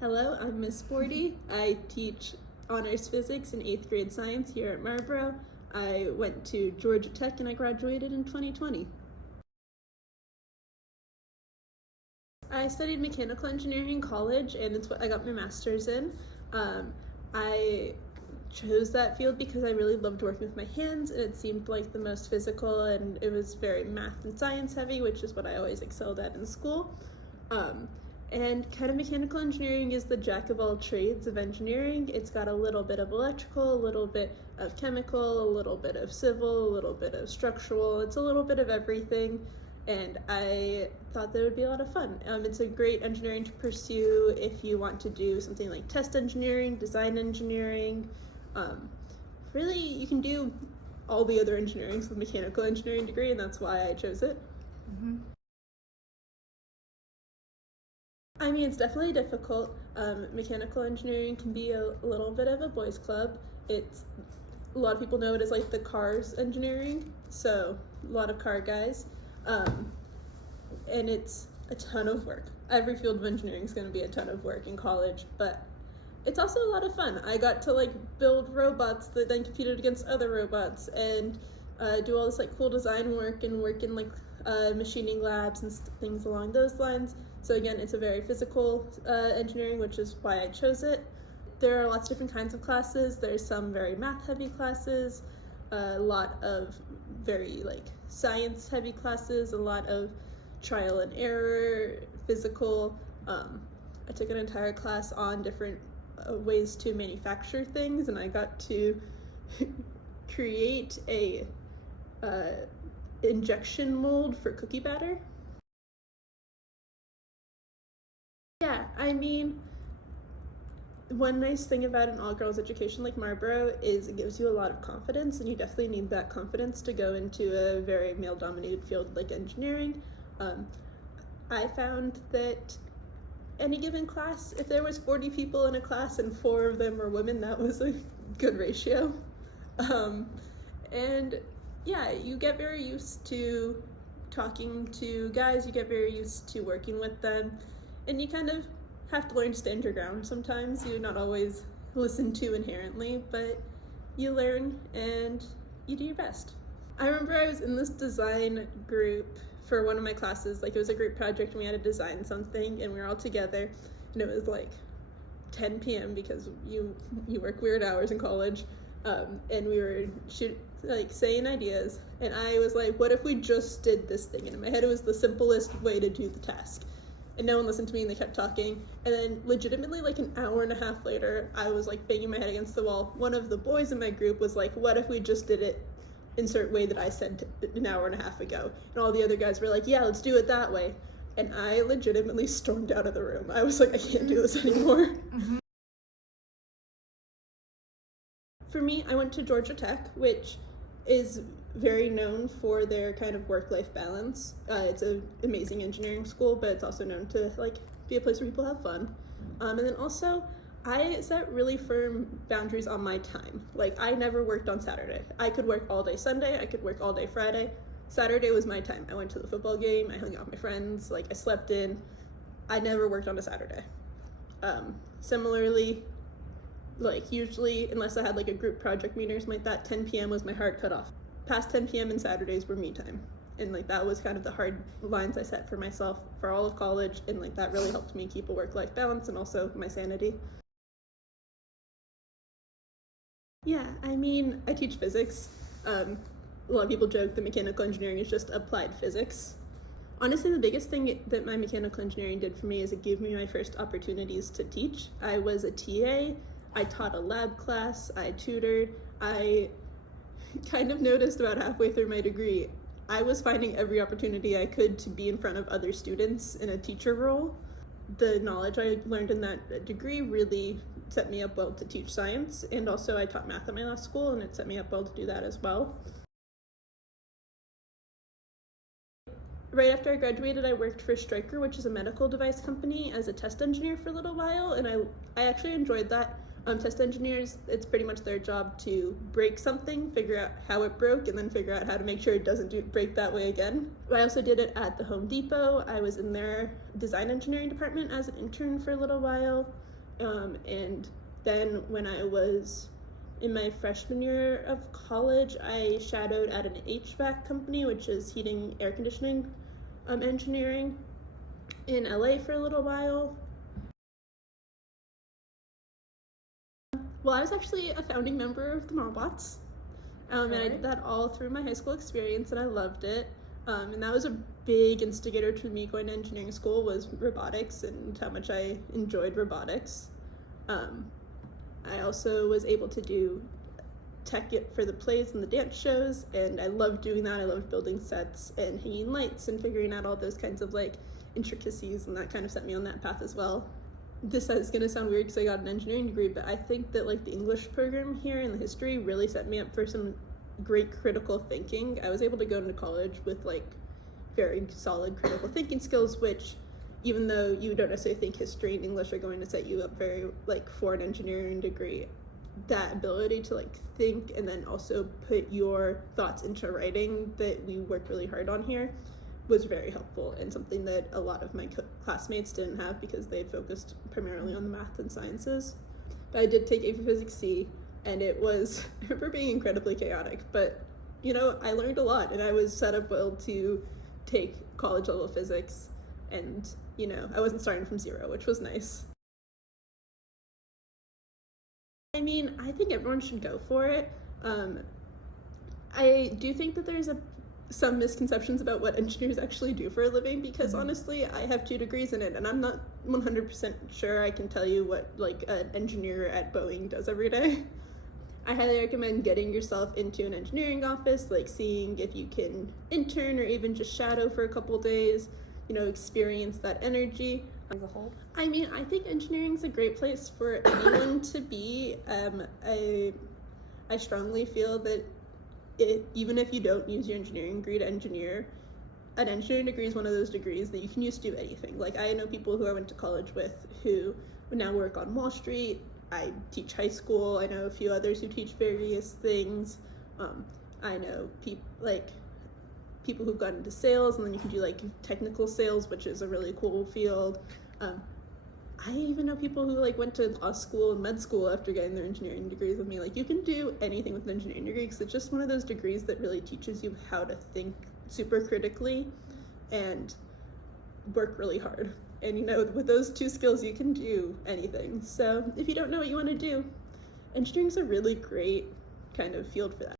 Hello, I'm Miss Bordy. I teach honors physics and 8th grade science here at Marlborough. I went to Georgia Tech and I graduated in 2020. I studied mechanical engineering in college and it's what I got my master's in. I chose that field because I really loved working with my hands and it seemed like the most physical, and it was very math and science heavy, which is what I always excelled at in school. And kind of mechanical engineering is the jack of all trades of engineering. It's got a little bit of electrical, a little bit of chemical, a little bit of civil, a little bit of structural. It's a little bit of everything, and I thought that it would be a lot of fun. It's a great engineering to pursue if you want to do something like test engineering, design engineering. Really, you can do all the other engineerings with a mechanical engineering degree, and that's why I chose it. I mean, it's definitely difficult. Mechanical engineering can be a little bit of a boys' club. It's a lot of people know it as like the cars engineering, so a lot of car guys, and it's a ton of work. Every field of engineering is going to be a ton of work in college, but it's also a lot of fun. I got to like build robots that then competed against other robots and do all this like cool design work and work in like machining labs and things along those lines. So again, it's a very physical engineering, which is why I chose it. There are lots of different kinds of classes. There's some very math heavy classes, a lot of very like science heavy classes, a lot of trial and error, physical. I took an entire class on different ways to manufacture things, and I got to create a injection mold for cookie batter. Yeah, I mean, one nice thing about an all-girls education like Marlborough is it gives you a lot of confidence, and you definitely need that confidence to go into a very male-dominated field like engineering. I found that any given class, if there was 40 people in a class and 4 of them were women, that was a good ratio. And yeah, you get very used to talking to guys, you get very used to working with them, and you kind of have to learn to stand your ground sometimes. You're not always listened to inherently, but you learn and you do your best. I remember I was in this design group for one of my classes, like it was a group project and we had to design something and we were all together, and it was like 10 p.m. because you work weird hours in college, and we were saying ideas, and I was like, what if we just did this thing? And in my head it was the simplest way to do the task. And no one listened to me and they kept talking. And then legitimately like an hour and a half later, I was like banging my head against the wall. One of the boys in my group was like, what if we just did it insert way that I said an hour and a half ago? And all the other guys were like, yeah, let's do it that way. And I legitimately stormed out of the room. I was like, I can't do this anymore. For me, I went to Georgia Tech, which is very known for their kind of work-life balance. It's an amazing engineering school, but it's also known to like be a place where people have fun. And then also, I set really firm boundaries on my time. Like, I never worked on Saturday. I could work all day Sunday, I could work all day Friday. Saturday was my time. I went to the football game, I hung out with my friends, like I slept in. I never worked on a Saturday. Similarly, like usually, unless I had like a group project meeting or something like that, 10 p.m. was my hard cutoff. Past 10 p.m. and Saturdays were me time. And like that was kind of the hard lines I set for myself for all of college, and like that really helped me keep a work-life balance and also my sanity. Yeah, I mean, I teach physics. A lot of people joke that mechanical engineering is just applied physics. Honestly, the biggest thing that my mechanical engineering did for me is it gave me my first opportunities to teach. I was a TA, I taught a lab class, I tutored. I kind of noticed about halfway through my degree, I was finding every opportunity I could to be in front of other students in a teacher role. The knowledge I learned in that degree really set me up well to teach science, and also I taught math at my last school and it set me up well to do that as well. Right after I graduated, I worked for Stryker, which is a medical device company, as a test engineer for a little while, and I actually enjoyed that. Test engineers, it's pretty much their job to break something, figure out how it broke, and then figure out how to make sure it doesn't break that way again. I also did it at the Home Depot. I was in their design engineering department as an intern for a little while. And then when I was in my freshman year of college, I shadowed at an HVAC company, which is heating, air conditioning engineering, in LA for a little while. Well, I was actually a founding member of the Marlbots, and I did that all through my high school experience, and I loved it. And that was a big instigator to me going to engineering school, was robotics and how much I enjoyed robotics. I also was able to do tech for the plays and the dance shows, and I loved doing that. I loved building sets and hanging lights and figuring out all those kinds of like intricacies, and that kind of set me on that path as well. This is going to sound weird because I got an engineering degree, but I think that like the English program here and the history really set me up for some great critical thinking. I was able to go into college with like very solid critical thinking skills, which even though you don't necessarily think history and English are going to set you up very like for an engineering degree, that ability to like think and then also put your thoughts into writing that we work really hard on here was very helpful, and something that a lot of my classmates didn't have because they focused primarily on the math and sciences. But I did take AP Physics C, and it was, I remember being incredibly chaotic, but you know, I learned a lot, and I was set up well to take college level physics, and you know, I wasn't starting from zero, which was nice. I mean, I think everyone should go for it. I do think that there's some misconceptions about what engineers actually do for a living, because honestly, I have 2 degrees in it, and I'm not 100% sure I can tell you what like an engineer at Boeing does every day. I highly recommend getting yourself into an engineering office, like seeing if you can intern or even just shadow for a couple days, you know, experience that energy. As a whole, I mean, I think engineering is a great place for anyone to be. I strongly feel that even if you don't use your engineering degree to engineer, an engineering degree is one of those degrees that you can use to do anything. Like, I know people who I went to college with who now work on Wall Street. I teach high school. I know a few others who teach various things. I know people who've gotten into sales, and then you can do like technical sales, which is a really cool field. I even know people who like went to law school and med school after getting their engineering degrees with me. Like, you can do anything with an engineering degree because it's just one of those degrees that really teaches you how to think super critically and work really hard. And you know, with those 2 skills, you can do anything. So if you don't know what you want to do, engineering's a really great kind of field for that.